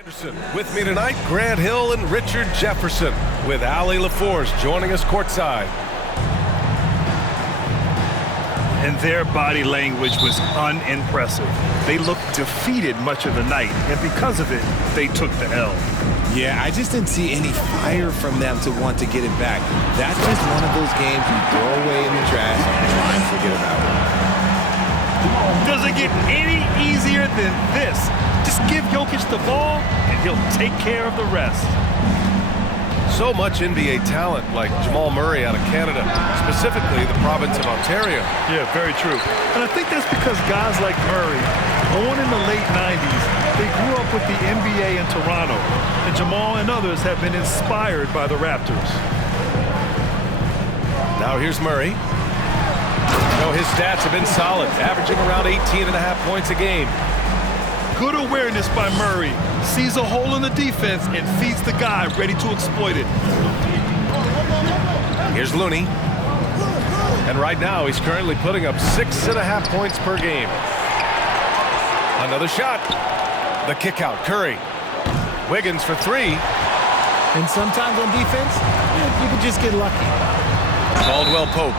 Anderson. With me tonight, Grant Hill and Richard Jefferson, with Allie LaForce joining us courtside. And their body language was unimpressive. They looked defeated much of the night, and because of it, they took the L. Yeah, I just didn't see any fire from them to want to get it back. That's just one of those games you throw away in the trash and try and forget about it. Does it get any easier than this? Just give Jokic the ball, and he'll take care of the rest. So much NBA talent like Jamal Murray out of Canada, specifically the province of Ontario. Yeah, very true. And I think that's because guys like Murray, born in the late 90s, they grew up with the NBA in Toronto. And Jamal and others have been inspired by the Raptors. Now here's Murray. His stats have been solid, averaging around 18.5 points a game. Good awareness by Murray. Sees a hole in the defense and feeds the guy ready to exploit it. Here's Looney. And right now, he's currently putting up 6.5 points per game. Another shot. The kick out, Curry. Wiggins for three. And sometimes on defense, you can just get lucky. Caldwell Pope.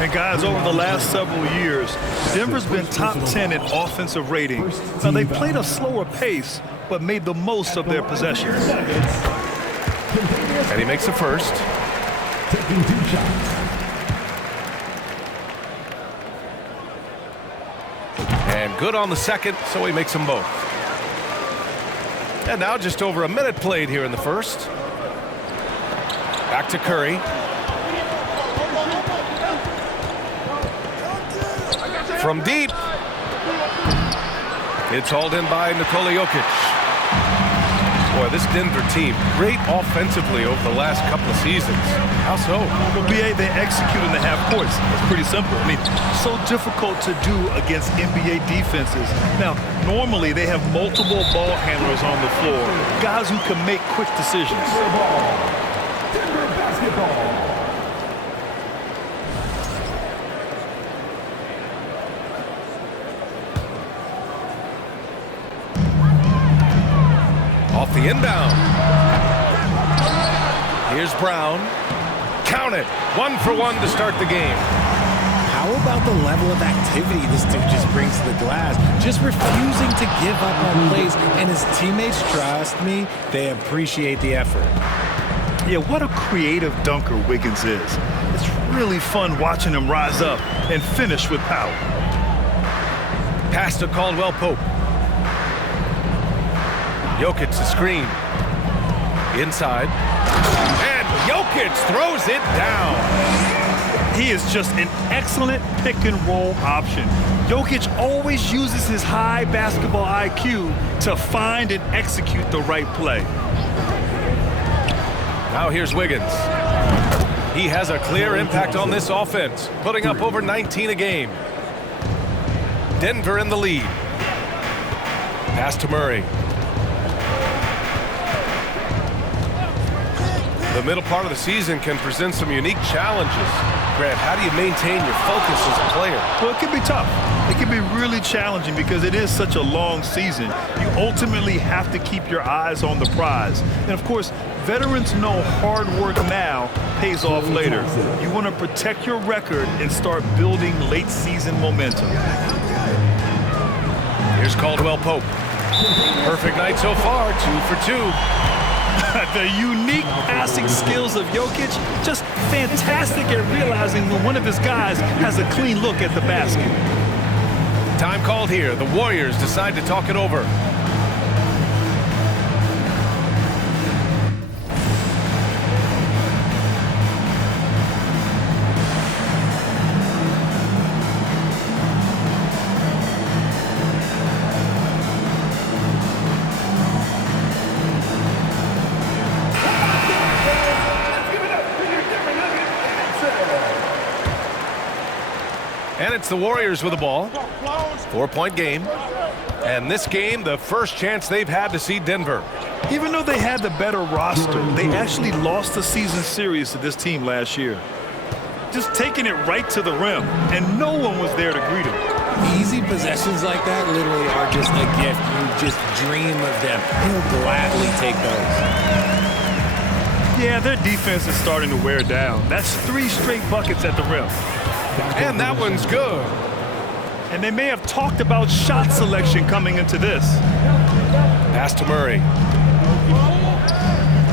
And guys, over the last several years, Denver's been top 10 in offensive rating. Now, they played a slower pace, but made the most of their possessions. And he makes the first. And good on the second, so he makes them both. And now just over a minute played here in the first. Back to Curry. From deep. It's hauled in by Nikola Jokic. Boy, this Denver team, great offensively over the last couple of seasons. How so? Well, BA, they execute in the half courts. It's pretty simple. I mean, so difficult to do against NBA defenses. Now, normally they have multiple ball handlers on the floor, guys who can make quick decisions. Denver basketball. Off the inbound. Here's Brown. Count it. 1 for 1 to start the game. How about the level of activity this dude just brings to the glass? Just refusing to give up on plays, and his teammates, trust me, they appreciate the effort. Yeah, what a creative dunker Wiggins is. It's really fun watching him rise up and finish with power. Pass to Caldwell Pope. Jokic the screen. Inside. And Jokic throws it down. He is just an excellent pick-and-roll option. Jokic always uses his high basketball IQ to find and execute the right play. Now here's Wiggins. He has a clear impact on this offense, putting up over 19 a game. Denver in the lead. Pass to Murray. The middle part of the season can present some unique challenges. Grant, how do you maintain your focus as a player? Well, it can be tough. It can be really challenging because it is such a long season. You ultimately have to keep your eyes on the prize. And, of course, veterans know hard work now pays off later. You want to protect your record and start building late-season momentum. Here's Caldwell Pope. Perfect night so far, 2 for 2. The unique passing skills of Jokic, just fantastic at realizing when one of his guys has a clean look at the basket. Time called here. The Warriors decide to talk it over. And it's the Warriors with the ball. 4-point game. And this game, the first chance they've had to see Denver. Even though they had the better roster, they actually lost the season series to this team last year. Just taking it right to the rim, and no one was there to greet him. Easy possessions like that literally are just a gift. You just dream of them. He'll gladly take those. Yeah, their defense is starting to wear down. That's 3 straight buckets at the rim. And that one's good. And they may have talked about shot selection coming into this. Pass to Murray.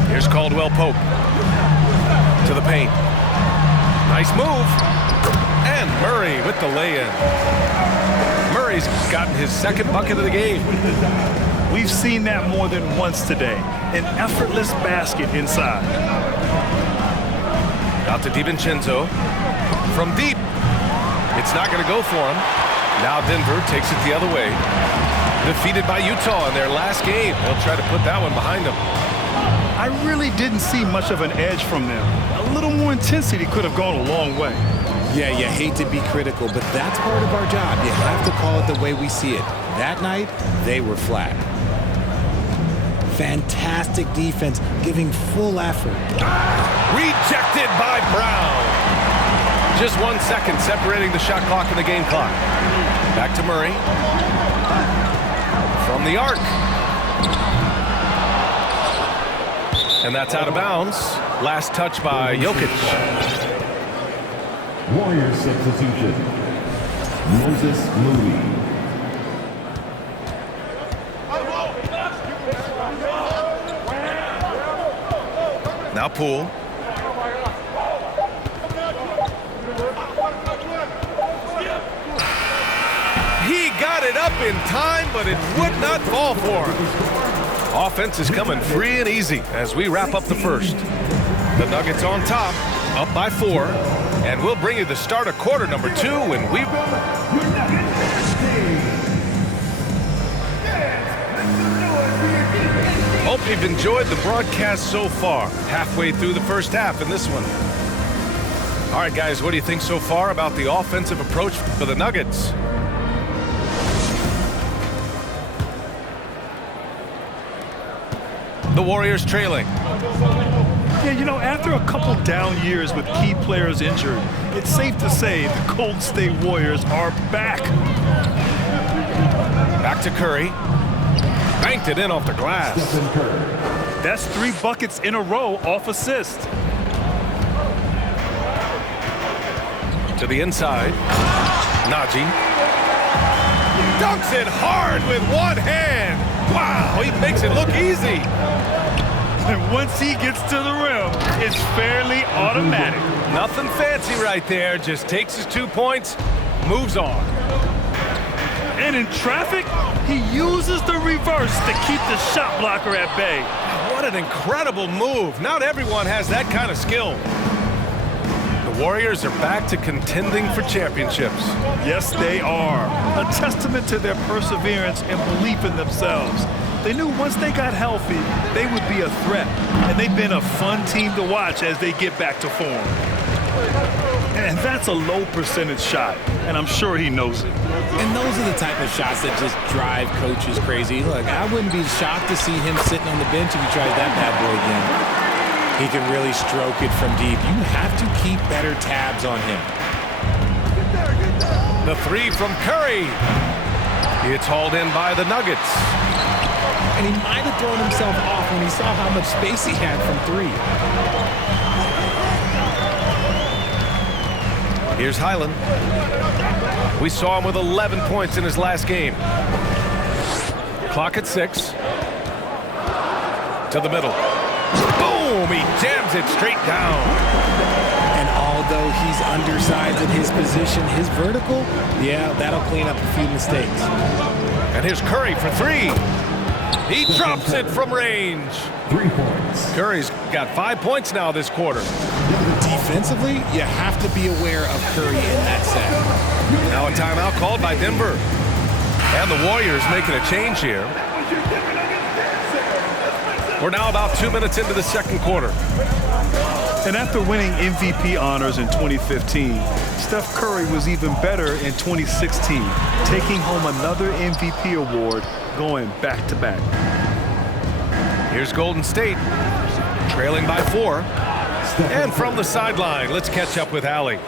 Here's Caldwell Pope. To the paint. Nice move. And Murray with the lay-in. Murray's gotten his 2nd bucket of the game. We've seen that more than once today. An effortless basket inside. Out to DiVincenzo. From deep. It's not going to go for him. Now Denver takes it the other way. Defeated by Utah in their last game. They'll try to put that one behind them. I really didn't see much of an edge from them. A little more intensity could have gone a long way. Yeah, you hate to be critical, but that's part of our job. You have to call it the way we see it. That night, they were flat. Fantastic defense, giving full effort. Rejected by Brown. Just 1 second separating the shot clock and the game clock. Back to Murray. From the arc. And that's out of bounds. Last touch by Jokic. Warriors substitution. Moses Moody. Now Poole. He got it up in time, but it would not fall for him. Offense is coming free and easy as we wrap up the first. The Nuggets on top, up by 4, and we'll bring you the start of quarter number 2 when we... Hope you've enjoyed the broadcast so far. Halfway through the first half in this one. All right, guys, what do you think so far about the offensive approach for the Nuggets? The Warriors trailing. Yeah, you know, after a couple down years with key players injured, it's safe to say the Golden State Warriors are back. Back to Curry. Banked it in off the glass. That's 3 buckets in a row off assist. To the inside. Najee. Dunks it hard with one hand. Wow, he makes it look easy. And once he gets to the rim, it's fairly automatic. Nothing fancy right there. Just takes his 2 points, moves on. And in traffic, he uses the reverse to keep the shot blocker at bay. What an incredible move. Not everyone has that kind of skill. The Warriors are back to contending for championships. Yes, they are. A testament to their perseverance and belief in themselves. They knew once they got healthy, they would be a threat. And they've been a fun team to watch as they get back to form. And that's a low percentage shot, and I'm sure he knows it. And those are the type of shots that just drive coaches crazy. Look, I wouldn't be shocked to see him sitting on the bench if he tries that bad boy again. He can really stroke it from deep. You have to keep better tabs on him. The 3 from Curry. It's hauled in by the Nuggets. And he might have thrown himself off when he saw how much space he had from 3. Here's Highland. We saw him with 11 points in his last game. Clock at 6. To the middle. Boom! He jams it straight down. And although he's undersized in his position, his vertical, yeah, that'll clean up a few mistakes. And here's Curry for 3. He drops it from range. 3 points. Curry's got 5 points now this quarter. Defensively, you have to be aware of Curry in that set. Now a timeout called by Denver. And the Warriors making a change here. We're now about 2 minutes into the second quarter. And after winning MVP honors in 2015, Steph Curry was even better in 2016, taking home another MVP award, going back-to-back. Here's Golden State, trailing by 4. And from the sideline, let's catch up with Allie.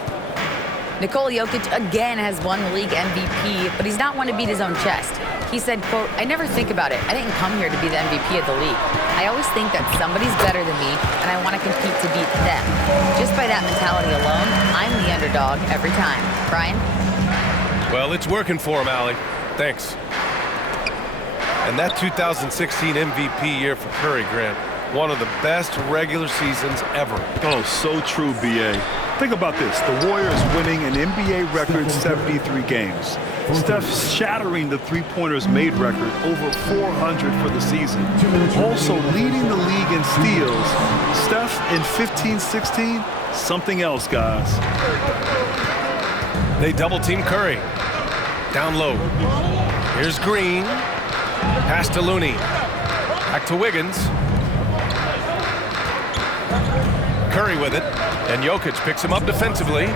Nikola Jokic again has won the league MVP, but he's not one to beat his own chest. He said, quote, "I never think about it. I didn't come here to be the MVP of the league. I always think that somebody's better than me, and I want to compete to beat them. Just by that mentality alone, I'm the underdog every time." Brian? Well, it's working for him, Allie. Thanks. And that 2016 MVP year for Curry, Grant, one of the best regular seasons ever. Oh, so true, B.A. Think about this. The Warriors winning an NBA record 73 games. Steph shattering the three-pointers made record, over 400 for the season. Also leading the league in steals. Steph in 15-16, something else, guys. They double-team Curry. Down low. Here's Green. Pass to Looney. Back to Wiggins. Curry with it. And Jokic picks him up defensively.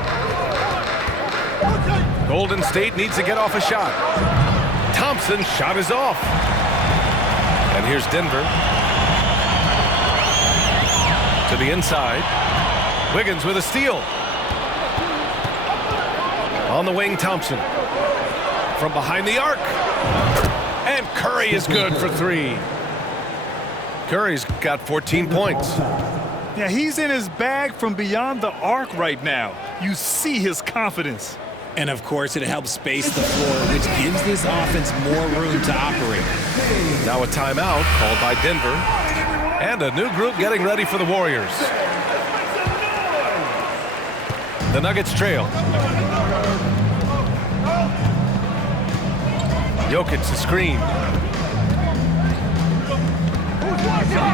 Golden State needs to get off a shot. Thompson's shot is off. And here's Denver. To the inside. Wiggins with a steal. On the wing, Thompson. From behind the arc. And Curry is good for three. Curry's got 14 points. Yeah, he's in his bag from beyond the arc right now. You see his confidence. And of course, it helps space the floor, which gives this offense more room to operate. Now a timeout called by Denver. And a new group getting ready for the Warriors. The Nuggets trail. Jokic to screen.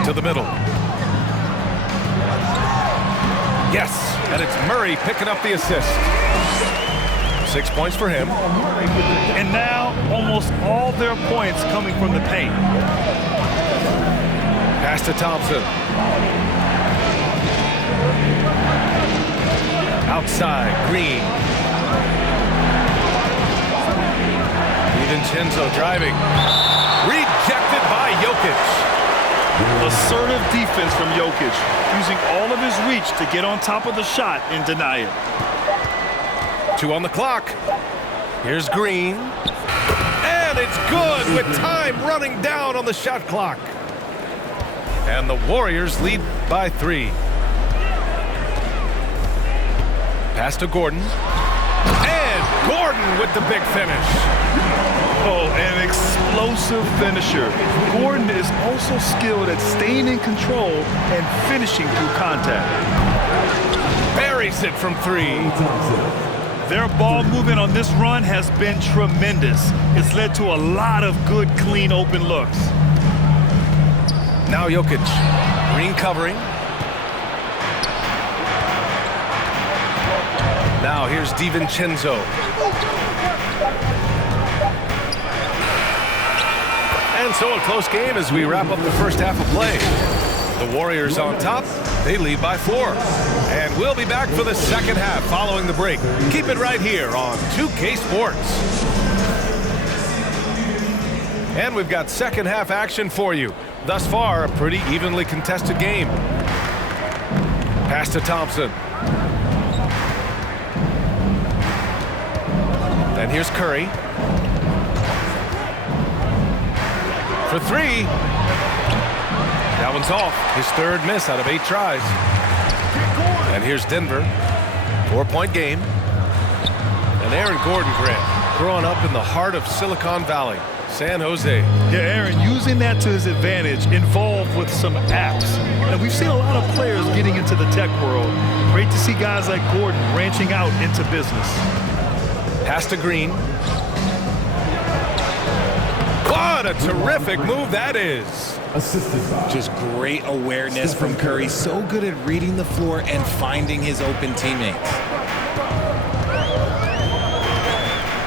To the middle. Yes, and it's Murray picking up the assist. 6 points for him. And now almost all their points coming from the paint. Pass to Thompson. Outside, Green. DiVincenzo driving. Rejected by Jokic. Assertive defense from Jokic, using all of his reach to get on top of the shot and deny it. 2 on the clock. Here's Green. And it's good with time running down on the shot clock. And the Warriors lead by 3. Pass to Gordon. And Gordon with the big finish. Oh, an explosive finisher. Gordon is also skilled at staying in control and finishing through contact. Buries it from 3. Their ball movement on this run has been tremendous. It's led to a lot of good, clean, open looks. Now Jokic. Green covering. Now here's DiVincenzo. And so a close game as we wrap up the first half of play. The Warriors on top. They lead by 4. And we'll be back for the second half following the break. Keep it right here on 2K Sports. And we've got second half action for you. Thus far, a pretty evenly contested game. Pass to Thompson. And here's Curry. For 3. That one's off. His third miss out of 8 tries. And here's Denver. 4-point game. And Aaron Gordon, Grant, growing up in the heart of Silicon Valley, San Jose. Yeah, Aaron, using that to his advantage, involved with some apps. And we've seen a lot of players getting into the tech world. Great to see guys like Gordon branching out into business. Pass to Green. What a terrific move that is. Just great awareness from Curry. So good at reading the floor and finding his open teammates.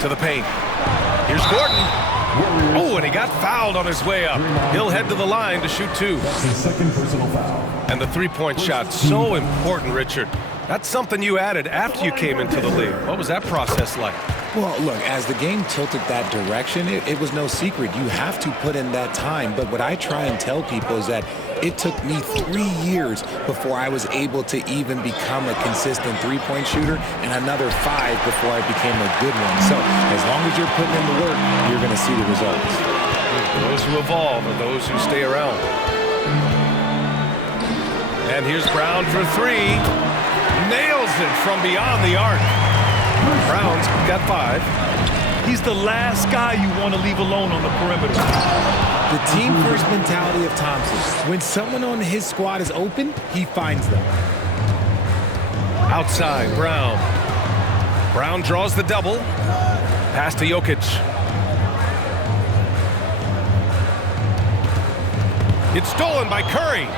To the paint. Here's Gordon. Oh, and he got fouled on his way up. He'll head to the line to shoot 2. Second personal foul. And the 3-point shot, so important, Richard. That's something you added after you came into the league. What was that process like? Well, look, as the game tilted that direction, it was no secret. You have to put in that time. But what I try and tell people is that it took me 3 years before I was able to even become a consistent three-point shooter, and another 5 before I became a good one. So as long as you're putting in the work, you're going to see the results. Those who evolve are those who stay around. And here's Brown for 3. Nails it from beyond the arc. Brown's got 5. He's the last guy you want to leave alone on the perimeter. The team-first mentality of Thompson. When someone on his squad is open, he finds them. Outside, Brown. Brown draws the double. Pass to Jokic. It's stolen by Curry.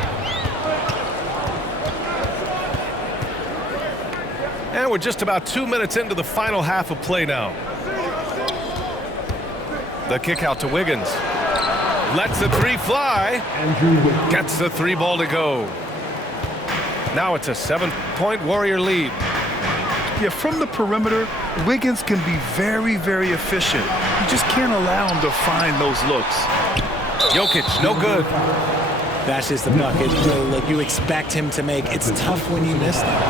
And we're just about 2 minutes into the final half of play now. The kick out to Wiggins. Lets the 3 fly. Gets the 3 ball to go. Now it's a 7-point Warrior lead. Yeah, from the perimeter, Wiggins can be very, very efficient. You just can't allow him to find those looks. Jokic, no good. That's just the bucket. Look, you expect him to make. It's tough when you miss them.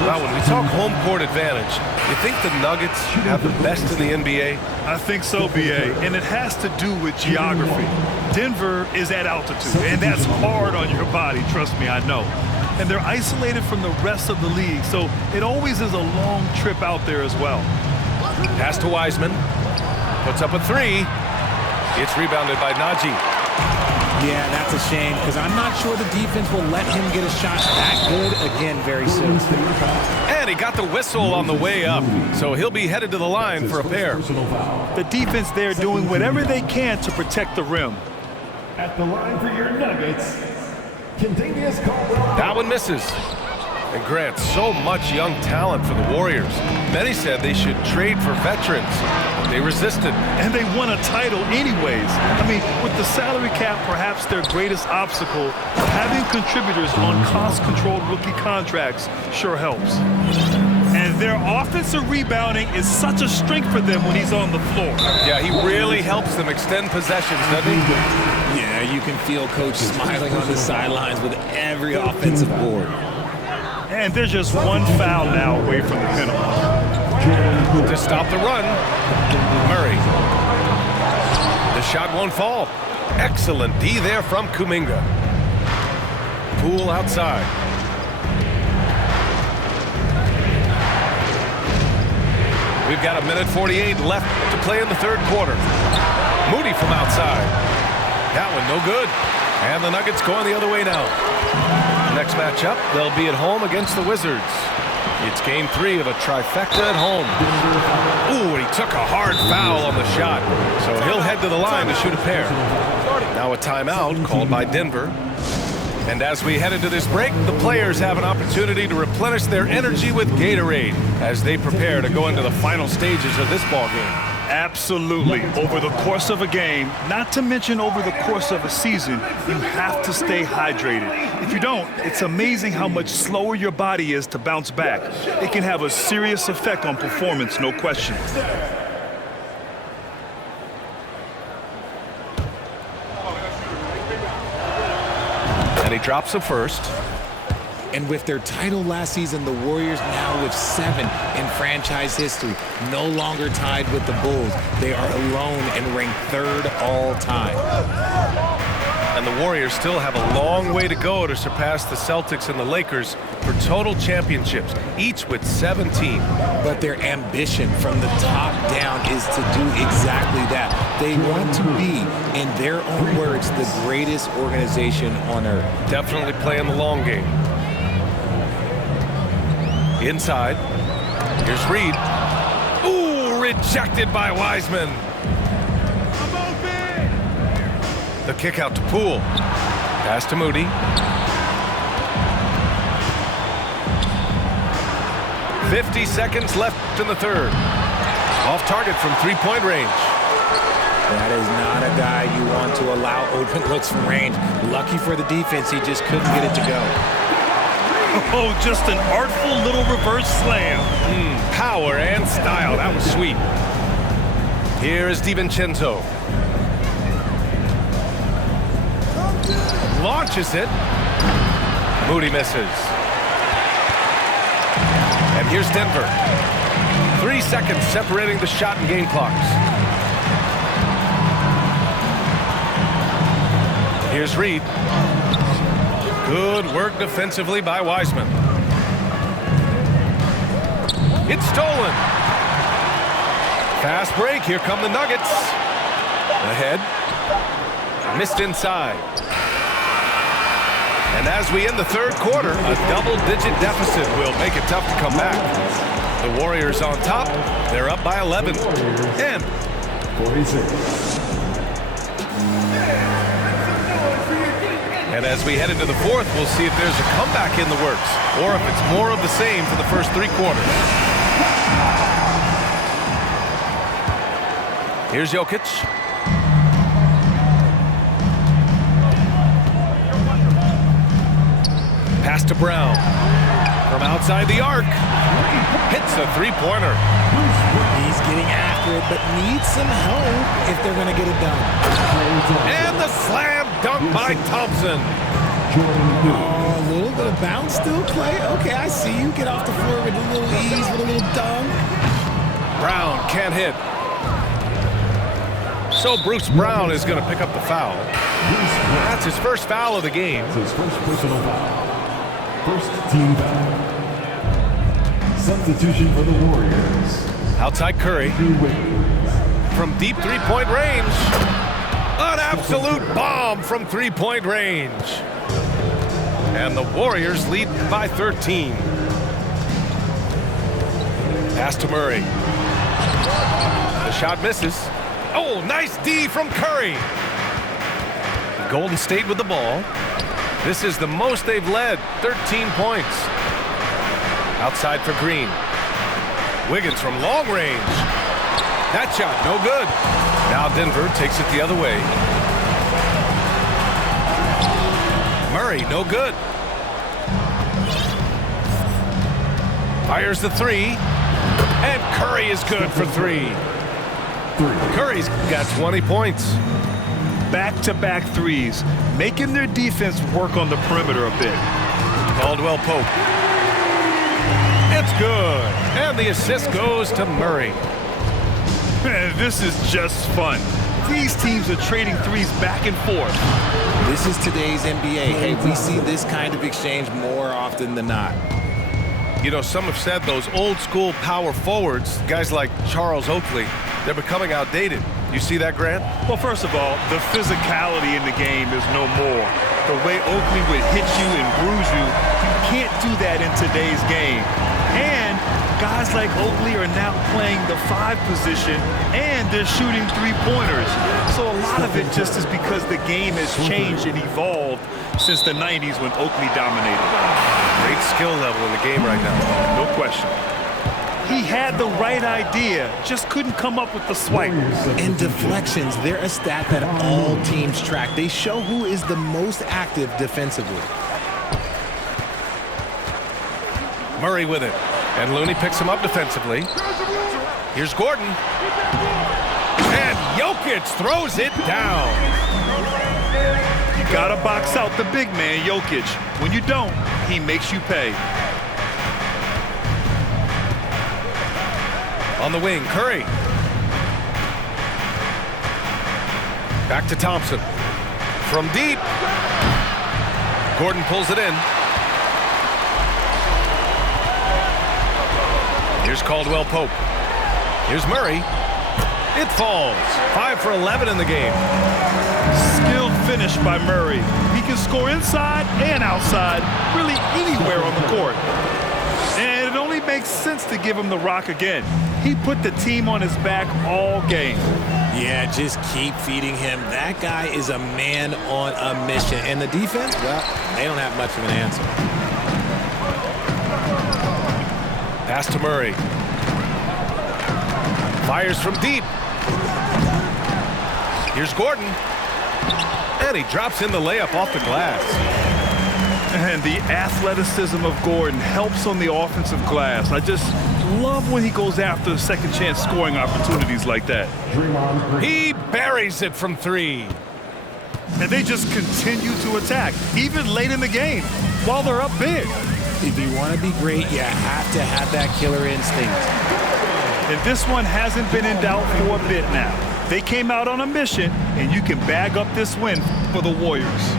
Now, when we talk home court advantage, you think the Nuggets have the best in the NBA? I think so, B.A., and it has to do with geography. Denver is at altitude, and that's hard on your body, trust me, I know. And they're isolated from the rest of the league, so it always is a long trip out there as well. Pass to Wiseman. Puts up a 3. It's rebounded by Najee. Yeah, that's a shame, because I'm not sure the defense will let him get a shot that good again very soon. And he got the whistle on the way up, so he'll be headed to the line for a pair. The defense there doing whatever they can to protect the rim. At the line for your Nuggets, Kentavious Caldwell. That one misses. And Grant, so much young talent for the Warriors. Many said they should trade for veterans. They resisted. And they won a title anyways. I mean, with the salary cap perhaps their greatest obstacle, having contributors on cost-controlled rookie contracts sure helps. And their offensive rebounding is such a strength for them when he's on the floor. Yeah, he really helps them extend possessions, doesn't he? Yeah, you can feel Coach smiling on the sidelines with every offensive board. And there's just one foul now away from the penalty. To stop the run, Murray. The shot won't fall. Excellent D there from Kuminga. Poole outside. We've got 1:48 left to play in the third quarter. Moody from outside. That one no good. And the Nuggets going the other way now. Next matchup, they'll be at home against the Wizards. It's game 3 of a trifecta at home. Ooh, and he took a hard foul on the shot. So he'll head to the line to shoot a pair. Now a timeout called by Denver. And as we head into this break, the players have an opportunity to replenish their energy with Gatorade as they prepare to go into the final stages of this ballgame. Absolutely. Over the course of a game, not to mention over the course of a season, you have to stay hydrated. If you don't, it's amazing how much slower your body is to bounce back. It can have a serious effect on performance, no question. And he drops the first. And with their title last season, the Warriors now with 7 in franchise history, no longer tied with the Bulls. They are alone and ranked 3rd all time. And the Warriors still have a long way to go to surpass the Celtics and the Lakers for total championships, each with 17. But their ambition from the top down is to do exactly that. They want to be, in their own words, the greatest organization on earth. Definitely playing the long game. Inside. Here's Reed. Ooh, rejected by Wiseman. The kick out to Poole. Pass to Moody. 50 seconds left in the third. Off target from three-point range. That is not a guy you want to allow open looks from range. Lucky for the defense, he just couldn't get it to go. Oh, just an artful little reverse slam. Power and style. That was sweet. Here is DiVincenzo. Launches it. Moody misses. And here's Denver. 3 seconds separating the shot and game clocks. Here's Reed. Good work defensively by Wiseman. It's stolen. Fast break. Here come the Nuggets. Ahead. Missed inside. And as we end the third quarter, a double-digit deficit will make it tough to come back. The Warriors on top. They're up by 11. And 46. And as we head into the fourth, we'll see if there's a comeback in the works or if it's more of the same for the first 3 quarters. Here's Jokic. Pass to Brown. From outside the arc. Hits a three-pointer. He's getting after it, but needs some help if they're going to get it done. And the slam dunk by Thompson. Oh, a little bit of bounce still, Clay. Okay, I see you. Get off the floor with a little ease, with a little dunk. Brown can't hit. So Bruce Brown is going to pick up the foul. That's his first foul of the game. His first personal foul. First team foul. Substitution for the Warriors. Outside Curry. From deep three-point range. An absolute bomb from three-point range. And the Warriors lead by 13. Pass to Murray. The shot misses. Oh, nice D from Curry. Golden State with the ball. This is the most they've led, 13 points. Outside for Green. Wiggins from long range. That shot, no good. Now Denver takes it the other way. Murray, no good. Fires the three. And Curry is good for 3. Curry's got 20 points. Back-to-back threes, making their defense work on the perimeter a bit. Caldwell Pope. It's good. And the assist goes to Murray. Man, this is just fun. These teams are trading threes back and forth. This is today's NBA. Hey, we see this kind of exchange more often than not. You know, some have said those old school power forwards, guys like Charles Oakley, they're becoming outdated. You see that, Grant? Well, first of all, the physicality in the game is no more. The way Oakley would hit you and bruise you, you can't do that in today's game. And guys like Oakley are now playing the 5 position and they're shooting 3-pointers. So a lot of it just is because the game has changed and evolved since the 90s when Oakley dominated. Great skill level in the game right now. No question. He had the right idea, just couldn't come up with the swipe. And deflections, they're a stat that all teams track. They show who is the most active defensively. Murray with it. And Looney picks him up defensively. Here's Gordon. And Jokic throws it down. You gotta box out the big man, Jokic. When you don't, he makes you pay. On the wing, Curry. Back to Thompson. From deep. Gordon pulls it in. Here's Caldwell Pope. Here's Murray. It falls. 5 for 11 in the game. Skilled finish by Murray. He can score inside and outside, really anywhere on the court. And it only makes sense to give him the rock again. He put the team on his back all game. Yeah, just keep feeding him. That guy is a man on a mission. And the defense, well, they don't have much of an answer. Pass to Murray. Fires from deep. Here's Gordon. And he drops in the layup off the glass. And the athleticism of Gordon helps on the offensive glass. I just love when he goes after second chance scoring opportunities like that. Draymond Green. He buries it from 3. And they just continue to attack, even late in the game, while they're up big. If you want to be great, you have to have that killer instinct. And this one hasn't been in doubt for a bit now. They came out on a mission, and you can bag up this win for the Warriors.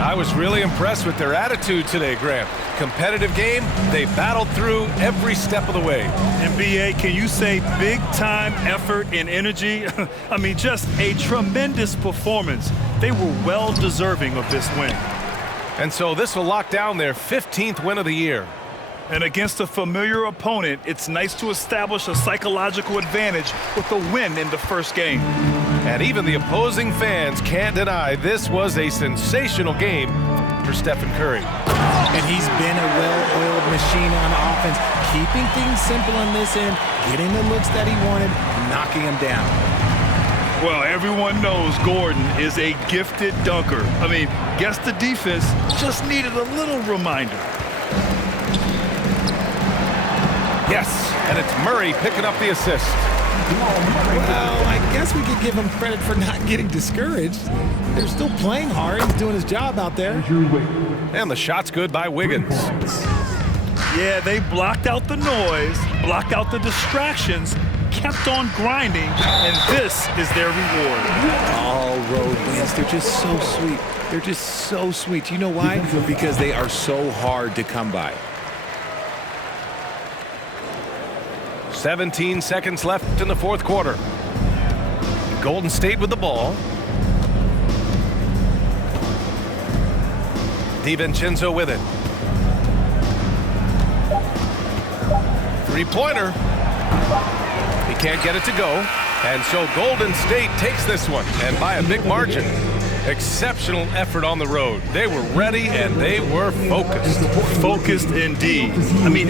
I was really impressed with their attitude today, Graham. Competitive game, they battled through every step of the way. NBA, can you say big-time effort and energy? I mean, just a tremendous performance. They were well deserving of this win. And so this will lock down their 15th win of the year. And against a familiar opponent, it's nice to establish a psychological advantage with a win in the first game. And even the opposing fans can't deny this was a sensational game for Stephen Curry. And he's been a well-oiled machine on offense, keeping things simple on this end, getting the looks that he wanted, knocking them down. Well, everyone knows Gordon is a gifted dunker. I mean, guess the defense just needed a little reminder. Yes, and it's Murray picking up the assist. Well, I guess we could give him credit for not getting discouraged. They're still playing hard. He's doing his job out there. Andrew Wiggins. And the shot's good by Wiggins. Yeah, they blocked out the noise, blocked out the distractions, kept on grinding, and this is their reward. All road wins. They're just so sweet. They're just so sweet. You know why? Because they are so hard to come by. 17 seconds left in the fourth quarter. Golden State with the ball. DiVincenzo with it. Three-pointer. He can't get it to go. And so Golden State takes this one, and by a big margin. Exceptional effort on the road. They were ready and they were focused. Focused indeed. I mean,